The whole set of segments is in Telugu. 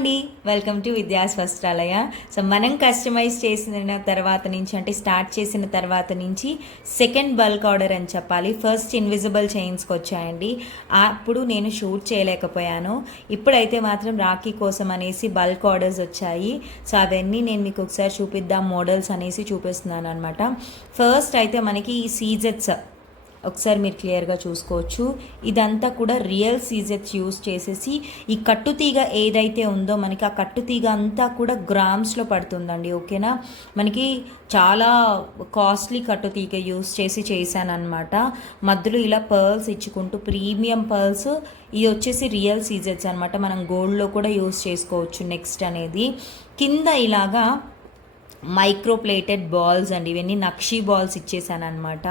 అండి వెల్కమ్ టు విద్యాస్ వస్త్రాలయ. సో మనం కస్టమైజ్ చేసిన తర్వాత నుంచి అంటే స్టార్ట్ చేసిన తర్వాత నుంచి సెకండ్ బల్క్ ఆర్డర్ అని చెప్పాలి. ఫస్ట్ ఇన్విజిబుల్ చైన్స్కి వచ్చాయండి. అప్పుడు నేను షూట్ చేయలేకపోయాను. ఇప్పుడైతే మాత్రం రాఖీ కోసం అనేసి బల్క్ ఆర్డర్స్ వచ్చాయి. సో అవన్నీ నేను మీకు ఒకసారి చూపిద్దాం, మోడల్స్ అనేసి చూపిస్తున్నాను అనమాట. ఫస్ట్ అయితే మనకి ఈ సీజెట్స్ ఒకసారి మీరు క్లియర్గా చూసుకోవచ్చు. ఇదంతా కూడా రియల్ సీజెట్స్ యూస్ చేసేసి ఈ కట్టుతీగ ఏదైతే ఉందో మనకి ఆ కట్టుతీగ అంతా కూడా గ్రామ్స్లో పడుతుందండి. ఓకేనా, మనకి చాలా కాస్ట్లీ కట్టుతీగ యూస్ చేసి చేశానమాట. మధ్యలో ఇలా పర్ల్స్ ఇచ్చుకుంటూ ప్రీమియం పర్ల్స్. ఇది వచ్చేసి రియల్ సీజెట్స్ అనమాట. మనం గోల్డ్లో కూడా యూస్ చేసుకోవచ్చు. నెక్స్ట్ అనేది కింద ఇలాగా మైక్రో ప్లేటెడ్ బాల్స్ అండి. ఇవన్నీ నక్షీ బాల్స్ ఇచ్చేసాను అనమాట.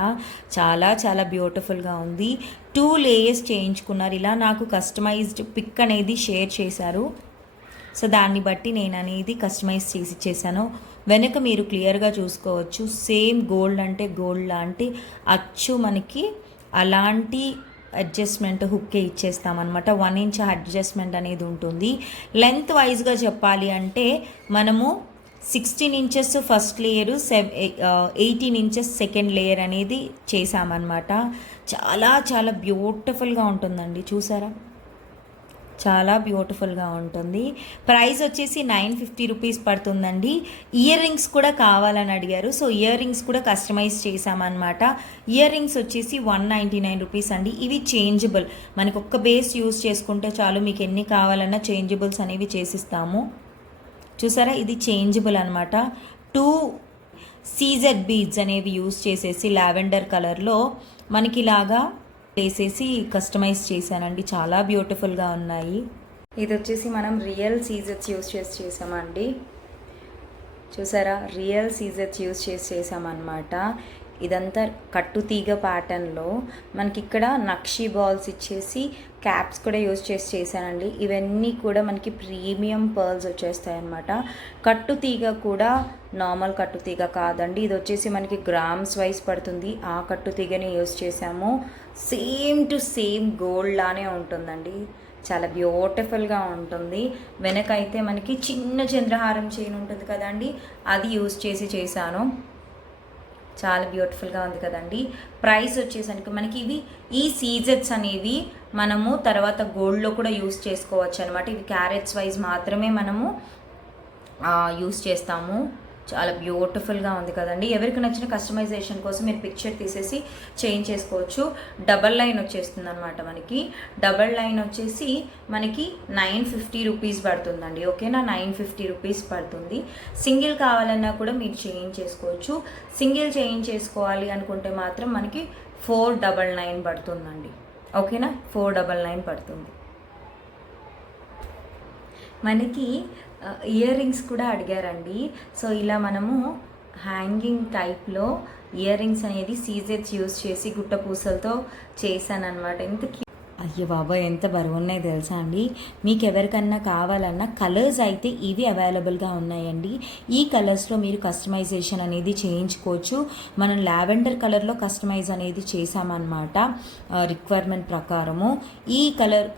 చాలా చాలా బ్యూటిఫుల్గా ఉంది. 2 లేయర్స్ చేయించుకున్నారు. ఇలా నాకు కస్టమైజ్డ్ పిక్ అనేది షేర్ చేశారు. సో దాన్ని బట్టి నేను అనేది కస్టమైజ్ చేసి ఇచ్చేసాను. వెనక మీరు క్లియర్గా చూసుకోవచ్చు. సేమ్ గోల్డ్ అంటే గోల్డ్ లాంటి అచ్చు మనకి అలాంటి అడ్జస్ట్మెంట్ హుక్కే ఇచ్చేస్తామన్నమాట. 1 ఇంచ్ అడ్జస్ట్మెంట్ అనేది ఉంటుంది. లెంత్ వైజ్గా చెప్పాలి అంటే మనము 16 inches first layer, 18 inches second layer అనేది చేసామన్నమాట. చాలా చాలా బ్యూటిఫుల్గా ఉంటుందండి. చూసారా, చాలా బ్యూటిఫుల్గా ఉంటుంది. ప్రైస్ వచ్చేసి 950 రూపీస్ పడుతుందండి. ఇయర్ రింగ్స్ కూడా కావాలని అడిగారు. సో ఇయర్ రింగ్స్ కూడా కస్టమైజ్ చేసామన్నమాట. ఇయర్ రింగ్స్ వచ్చేసి 199 రూపీస్ అండి. ఇవి చేంజబుల్. మనకు ఒక్క బేస్ యూస్ చేసుకుంటే చాలు, మీకు ఎన్ని కావాలన్నా చేంజబుల్స్ అనేవి చేసిస్తాము. చూసారా, ఇది చేంజబుల్ అనమాట. 2 సీజెడ్ బీడ్స్ అనేవి యూస్ చేసేసి లావెండర్ కలర్లో మనకి ఇలాగా వేసేసి కస్టమైజ్ చేశానండి. చాలా బ్యూటిఫుల్గా ఉన్నాయి. ఇది వచ్చేసి మనం రియల్ సీజెట్స్ యూస్ చేసి చేసామండి. చూసారా, రియల్ సీజెట్స్ యూస్ చేసి చేసామన్నమాట. ఇదంతా కట్టుతీగ ప్యాటర్న్లో మనకి ఇక్కడ నక్షీ బాల్స్ ఇచ్చేసి క్యాప్స్ కూడా యూజ్ చేసి చేశానండి. ఇవన్నీ కూడా మనకి ప్రీమియం పర్ల్స్ వచ్చేస్తాయి అన్నమాట. కట్టుతీగ కూడా నార్మల్ కట్టుతీగ కాదండి. ఇది వచ్చేసి మనకి గ్రామ్స్ వైజ్ పడుతుంది. ఆ కట్టుతీగని యూజ్ చేసాము. సేమ్ టు సేమ్ గోల్డ్ లానే ఉంటుందండి. చాలా బ్యూటిఫుల్గా ఉంటుంది. వెనకైతే మనకి చిన్న చంద్రహారం చైన్ ఉంటుంది కదండి, అది యూజ్ చేసి చేశాను. చాలా బ్యూటిఫుల్గా ఉంది కదండి. ప్రైస్ వచ్చేసరికి మనకి ఈ సీజెట్స్ అనేవి మనము తర్వాత గోల్డ్లో కూడా యూస్ చేసుకోవచ్చు అనమాట. ఇవి క్యారెట్స్ వైజ్ మాత్రమే మనము యూస్ చేస్తాము. చాలా బ్యూటిఫుల్గా ఉంది కదండి. ఎవరికి నచ్చిన కస్టమైజేషన్ కోసం మీరు పిక్చర్ తీసేసి చేంజ్ చేసుకోవచ్చు. డబల్ లైన్ వచ్చేస్తుంది అనమాట. మనకి డబల్ లైన్ వచ్చేసి మనకి 950 రూపీస్ పడుతుందండి. ఓకేనా, 950 రూపీస్ పడుతుంది. సింగిల్ కావాలన్నా కూడా మీరు చేంజ్ చేసుకోవచ్చు. సింగిల్ చేంజ్ చేసుకోవాలి అనుకుంటే మాత్రం మనకి 499 పడుతుందండి. ఓకేనా, 499 పడుతుంది. మనకి ఇయర్ రింగ్స్ కూడా అడిగారండి. సో ఇలా మనము హ్యాంగింగ్ టైప్లో ఇయర్ రింగ్స్ అనేది సీజెట్స్ యూస్ చేసి గుట్ట పూసలతో చేశాను అనమాట. ఎంత అయ్యో బాబా, ఎంత బరువు ఉన్నాయి తెలుసా అండి. మీకు ఎవరికన్నా కావాలన్నా కలర్స్ అయితే ఇవి అవైలబుల్గా ఉన్నాయండి. ఈ కలర్స్లో మీరు కస్టమైజేషన్ అనేది చేయించుకోవచ్చు. మనం లావెండర్ కలర్లో కస్టమైజ్ అనేది చేసామన్నమాట రిక్వైర్మెంట్ ప్రకారము. ఈ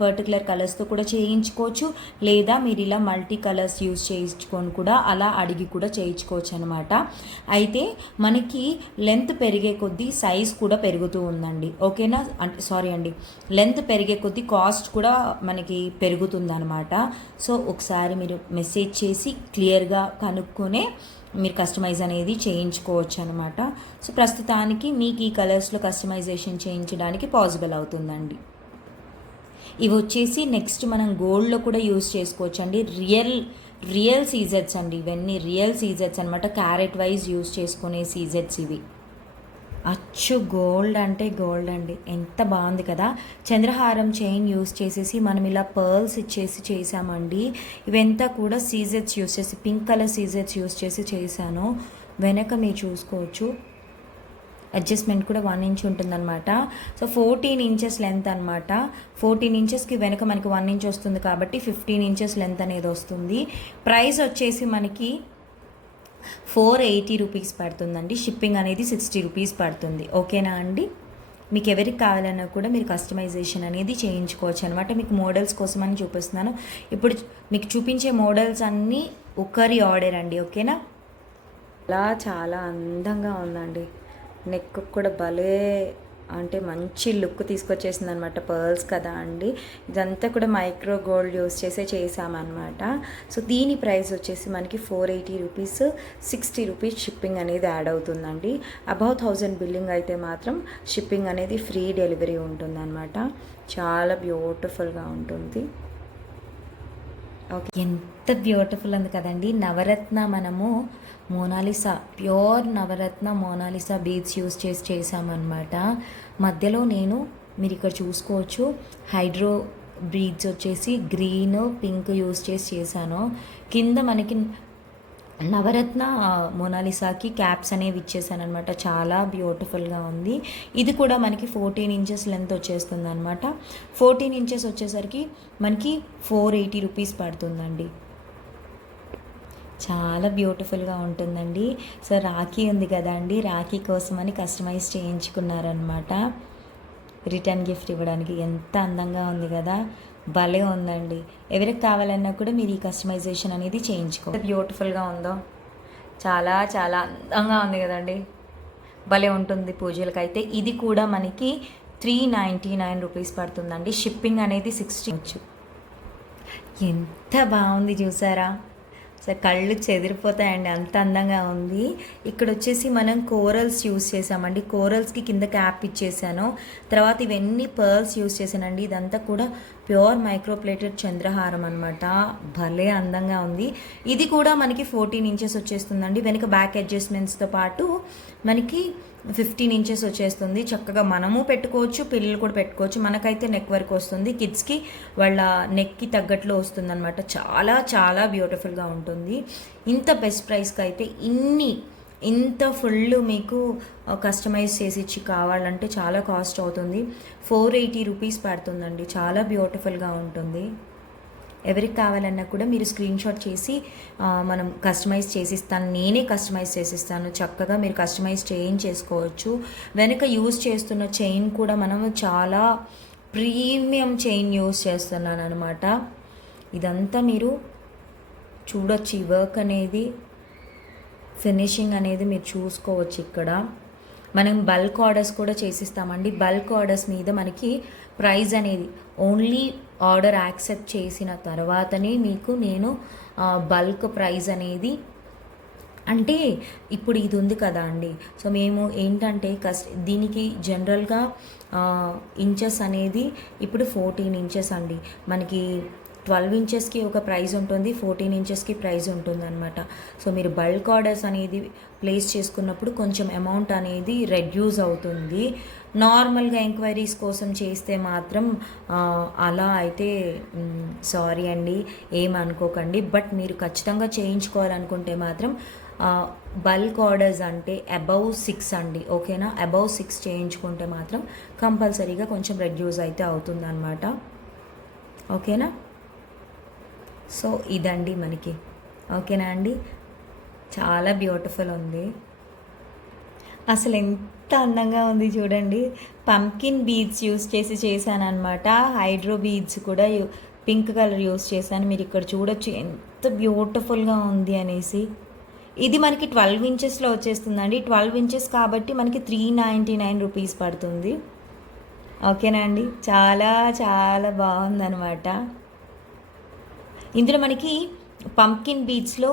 పర్టికులర్ కలర్స్తో కూడా చేయించుకోవచ్చు, లేదా మీరు ఇలా మల్టీ కలర్స్ యూజ్ చేయించుకొని కూడా అలా అడిగి కూడా చేయించుకోవచ్చు అనమాట. అయితే మనకి లెంత్ పెరిగే కొద్దీ సైజ్ కూడా పెరుగుతూ ఉందండి. ఓకేనా, అంటే సారీ అండి, లెంత్ పెరిగే కొద్దీ కాస్ట్ కూడా మనకి పెరుగుతుందన్నమాట. సో ఒకసారి మీరు మెసేజ్ చేసి క్లియర్గా కనుక్కొనే మీరు కస్టమైజ్ అనేది చేయించుకోవచ్చు అనమాట. సో ప్రస్తుతానికి మీకు ఈ కలర్స్లో కస్టమైజేషన్ చేయించడానికి పాసిబుల్ అవుతుందండి. ఇవి వచ్చేసి నెక్స్ట్ మనం గోల్డ్లో కూడా యూస్ చేసుకోవచ్చు అండి. రియల్ సీజెట్స్ అండి. ఇవన్నీ రియల్ సీజెట్స్ అనమాట. క్యారెట్ వైజ్ యూస్ చేసుకునే సీజెట్స్ ఇవి. అచ్చు గోల్డ్ అంటే గోల్డ్ అండి. ఎంత బాగుంది కదా. చంద్రహారం చైన్ యూస్ చేసేసి మనం ఇలా పర్ల్స్ ఇచ్చేసి చేసామండి. ఇవంతా కూడా సీజెట్స్ యూస్ చేసి పింక్ కలర్ సీజెట్స్ యూస్ చేసి చేశాను. వెనక మీరు చూసుకోవచ్చు, అడ్జస్ట్మెంట్ కూడా 1 ఇంచ్ ఉంటుందన్నమాట. సో 14 ఇంచెస్ లెంత్ అనమాట. 14 ఇంచెస్కి వెనక మనకి 1 ఇంచ్ వస్తుంది కాబట్టి 15 ఇంచెస్ లెంత్ అనేది వస్తుంది. ప్రైస్ వచ్చేసి మనకి 480 రూపీస్ పడుతుందండి. షిప్పింగ్ అనేది 60 రూపీస్ పడుతుంది. ఓకేనా అండి. మీకు ఎవరికి కావాలన్నా కూడా మీరు కస్టమైజేషన్ అనేది చేయించుకోవచ్చు అనమాట. మీకు మోడల్స్ కోసం అని చూపిస్తున్నాను. ఇప్పుడు మీకు చూపించే మోడల్స్ అన్నీ ఒకరి ఆర్డర్ అండి, ఓకేనా. అలా చాలా అందంగా ఉందండి. నెక్ కూడా భలే అంటే మంచి లుక్ తీసుకొచ్చేసింది అనమాట. పర్ల్స్ కదా అండి, ఇదంతా కూడా మైక్రో గోల్డ్ యూస్ చేసే చేసామన్నమాట. సో దీని ప్రైస్ వచ్చేసి మనకి 480 రూపీస్, 60 రూపీస్ షిప్పింగ్ అనేది యాడ్ అవుతుందండి. అబౌవ్ 1000 బిల్లింగ్ అయితే మాత్రం షిప్పింగ్ అనేది ఫ్రీ డెలివరీ ఉంటుందన్నమాట. చాలా బ్యూటిఫుల్గా ఉంటుంది. ఓకే, ఎంత బ్యూటిఫుల్ ఉంది కదండి. నవరత్న మనము మోనాలిసా, ప్యూర్ నవరత్న మోనాలిసా బీడ్స్ యూస్ చేసి చేసామన్నమాట. మధ్యలో మీరు ఇక్కడ చూసుకోవచ్చు హైడ్రో బీడ్స్ వచ్చేసి గ్రీన్ పింక్ యూస్ చేసి చేశాను. కింద మనకి నవరత్న మోనాలిసాకి క్యాప్స్ అనేవి ఇచ్చేసాను అనమాట. చాలా బ్యూటిఫుల్గా ఉంది. ఇది కూడా మనకి 14 ఇంచెస్ లెంత్ వచ్చేస్తుంది అనమాట. 14 ఇంచెస్ వచ్చేసరికి మనకి 480 రూపీస్ పడుతుందండి. చాలా బ్యూటిఫుల్గా ఉంటుందండి. సో రాఖీ ఉంది కదా అండి, రాఖీ కోసమని కస్టమైజ్ చేయించుకున్నారనమాట. రిటర్న్ గిఫ్ట్ ఇవ్వడానికి ఎంత అందంగా ఉంది కదా, భలే ఉందండి. ఎవరికి కావాలన్నా కూడా మీరు ఈ కస్టమైజేషన్ అనేది చేయించుకో. బ్యూటిఫుల్గా ఉందో, చాలా చాలా అందంగా ఉంది కదండి, భలే ఉంటుంది పూజలకైతే. ఇది కూడా మనకి 399 రూపీస్ పడుతుందండి. షిప్పింగ్ అనేది 60. ఎంత బాగుంది చూసారా, సో కళ్ళు చెదిరిపోతాయండి, అంత అందంగా ఉంది. ఇక్కడ వచ్చేసి మనం కోరల్స్ యూస్ చేసామండి. కోరల్స్కి కింద క్యాప్ ఇచ్చేసాను. తర్వాత ఇవన్నీ పర్ల్స్ యూస్ చేశానండి. ఇదంతా కూడా ప్యూర్ మైక్రోప్లేటెడ్ చంద్రహారం అనమాట. భలే అందంగా ఉంది. ఇది కూడా మనకి 14 ఇంచెస్ వచ్చేస్తుందండి. వెనుక బ్యాక్ అడ్జస్ట్మెంట్స్తో పాటు మనకి 15 ఇంచెస్ వచ్చేస్తుంది. చక్కగా మనము పెట్టుకోవచ్చు, పిల్లలు కూడా పెట్టుకోవచ్చు. మనకైతే నెక్ వరకు వస్తుంది, కిడ్స్కి వాళ్ళ నెక్కి తగ్గట్లో వస్తుంది అనమాట. చాలా చాలా బ్యూటిఫుల్గా ఉంటుంది. ఇంత బెస్ట్ ప్రైస్కి అయితే ఇంత ఫుల్ మీకు కస్టమైజ్ చేసి ఇచ్చి కావాలంటే చాలా కాస్ట్ అవుతుంది. 480 రూపీస్ పడుతుందండి. చాలా బ్యూటిఫుల్గా ఉంటుంది. ఎవరికి కావాలన్నా కూడా మీరు స్క్రీన్ షాట్ చేసి మనం కస్టమైజ్ చేసిస్తాను, నేనే కస్టమైజ్ చేసిస్తాను. చక్కగా మీరు కస్టమైజ్ చేయించేసుకోవచ్చు. వెనుక యూజ్ చేస్తున్న చైన్ కూడా మనం చాలా ప్రీమియం చైన్ యూజ్ చేస్తున్నాను అనమాట. ఇదంతా మీరు చూడొచ్చు. ఈ వర్క్ అనేది, ఫినిషింగ్ అనేది మీరు చూసుకోవచ్చు. ఇక్కడ మనం బల్క్ ఆర్డర్స్ కూడా చేసిస్తామండి. బల్క్ ఆర్డర్స్ మీద మనకి ప్రైస్ అనేది ఓన్లీ ఆర్డర్ యాక్సెప్ట్ చేసిన తర్వాతనే మీకు నేను బల్క్ ప్రైస్ అనేది, అంటే ఇప్పుడు ఇది ఉంది కదా అండి, సో మేము ఏంటంటే దీనికి జనరల్గా ఇంచెస్ అనేది ఇప్పుడు 14 ఇంచెస్ అండి. మనకి 12 ఇంచెస్కి ఒక ప్రైస్ ఉంటుంది, 14 ఇంచెస్కి ప్రైస్ ఉంటుంది అనమాట. సో మీరు బల్క్ ఆర్డర్స్ అనేది ప్లేస్ చేసుకున్నప్పుడు కొంచెం అమౌంట్ అనేది రెడ్యూస్ అవుతుంది. నార్మల్గా ఎంక్వైరీస్ కోసం చేస్తే మాత్రం అలా అయితే సారీ అండి, ఏమనుకోకండి. బట్ మీరు ఖచ్చితంగా చేయించుకోవాలనుకుంటే మాత్రం బల్క్ ఆర్డర్స్ అంటే అబౌవ్ 6 అండి, ఓకేనా. అబౌవ్ 6 చేయించుకుంటే మాత్రం కంపల్సరీగా కొంచెం రెడ్యూస్ అయితే అవుతుంది అనమాట, ఓకేనా. సో ఇదండి మనకి, ఓకేనా అండి. చాలా బ్యూటిఫుల్ ఉంది, అసలు ఎంత అందంగా ఉంది చూడండి. పంకిన్ బీడ్స్ యూస్ చేసి చేశాను అనమాట. హైడ్రో బీడ్స్ కూడా పింక్ కలర్ యూస్ చేశాను. మీరు ఇక్కడ చూడొచ్చు ఎంత బ్యూటిఫుల్గా ఉంది అనేసి. ఇది మనకి 12 ఇంచెస్లో వచ్చేస్తుందండి. 12 ఇంచెస్ కాబట్టి మనకి 399 రూపీస్ పడుతుంది, ఓకేనా అండి. చాలా చాలా బాగుందనమాట. ఇందులో మనకి పంకిన్ బీడ్స్లో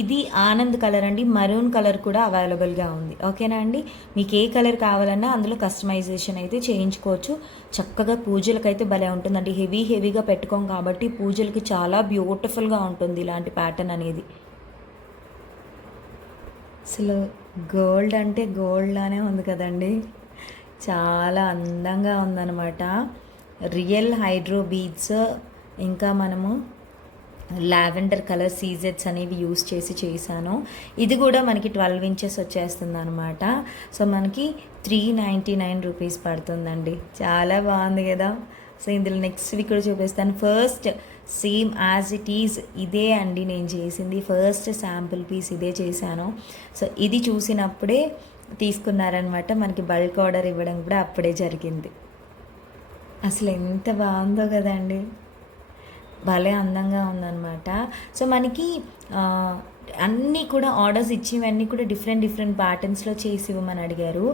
ఇది ఆనంద్ కలర్ అండి, మరూన్ కలర్ కూడా అవైలబుల్గా ఉంది, ఓకేనా అండి. మీకు ఏ కలర్ కావాలన్నా అందులో కస్టమైజేషన్ అయితే చేయించుకోవచ్చు. చక్కగా పూజలకైతే భలే ఉంటుందండి. హెవీగా పెట్టుకోం కాబట్టి పూజలకి చాలా బ్యూటిఫుల్గా ఉంటుంది ఇలాంటి ప్యాటర్న్ అనేది. అసలు గోల్డ్ అంటే గోల్డ్లానే ఉంది కదండి, చాలా అందంగా ఉందన్నమాట. రియల్ హైడ్రో బీడ్స్, ఇంకా మనము లావెండర్ కలర్ సీజెట్స్ అనేవి యూస్ చేసి చేశాను. ఇది కూడా మనకి 12 ఇంచెస్ వచ్చేస్తుంది అనమాట. సో మనకి 399 రూపీస్ పడుతుందండి. చాలా బాగుంది కదా. సో ఇందులో నెక్స్ట్ వీక్ కూడా చూపిస్తాను. First same as it is ఇదే అండి నేను చేసింది. ఫస్ట్ శాంపుల్ పీస్ ఇదే చేశాను. సో ఇది చూసినప్పుడే తీసుకున్నారనమాట. మనకి బల్క్ ఆర్డర్ ఇవ్వడం కూడా అప్పుడే జరిగింది. అసలు ఎంత బాగుందో కదండి, భలే అందంగా ఉందన్నమాట. సో మనకి అన్నీ కూడా ఆర్డర్స్ ఇచ్చివన్నీ కూడా డిఫరెంట్ డిఫరెంట్ ప్యాటర్న్స్లో చేసి ఇవ్వమని అడిగారు.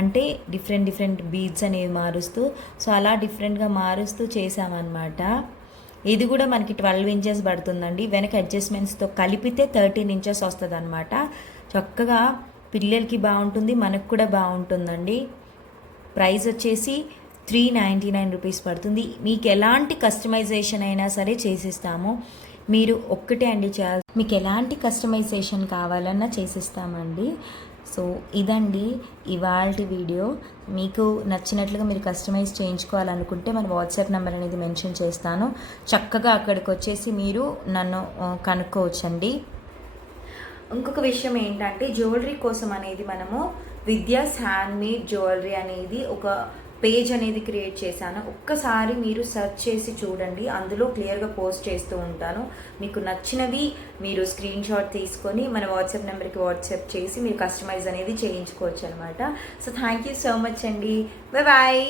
అంటే డిఫరెంట్ డిఫరెంట్ బీడ్స్ అనేవి మారుస్తూ, సో అలా డిఫరెంట్గా మారుస్తూ చేసామన్నమాట. ఇది కూడా మనకి 12 ఇంచెస్ పడుతుందండి. వెనక అడ్జస్ట్మెంట్స్తో కలిపితే 13 ఇంచెస్ వస్తుంది అనమాట. చక్కగా పిల్లలకి బాగుంటుంది, మనకు కూడా బాగుంటుందండి. ప్రైస్ వచ్చేసి 399 రూపీస్ పడుతుంది. మీకు ఎలాంటి కస్టమైజేషన్ అయినా సరే చేసిస్తాము. మీరు ఒక్కటే అండి చేయాలి, మీకు ఎలాంటి కస్టమైజేషన్ కావాలన్నా చేసిస్తామండి. సో ఇదండి ఇవాల్టి వీడియో. మీకు నచ్చినట్లుగా మీరు కస్టమైజ్ చేయించుకోవాలనుకుంటే మన వాట్సాప్ నెంబర్ అనేది మెన్షన్ చేస్తాను. చక్కగా అక్కడికి వచ్చేసి మీరు నన్ను కనుక్కోవచ్చండి. ఇంకొక విషయం ఏంటంటే జ్యువెలరీ కోసం అనేది మనము విద్యాస్ హ్యాండ్మేడ్ జ్యువెలరీ అనేది ఒక పేజ్ అనేది క్రియేట్ చేశాను. ఒక్కసారి మీరు సెర్చ్ చేసి చూడండి, అందులో క్లియర్గా పోస్ట్ చేస్తూ ఉంటాను. మీకు నచ్చినవి మీరు స్క్రీన్ షాట్ తీసుకొని మన వాట్సాప్ నెంబర్కి వాట్సాప్ చేసి మీరు కస్టమైజ్ అనేది చేయించుకోవచ్చు అనమాట. So thank you so much అండి. Bye bye.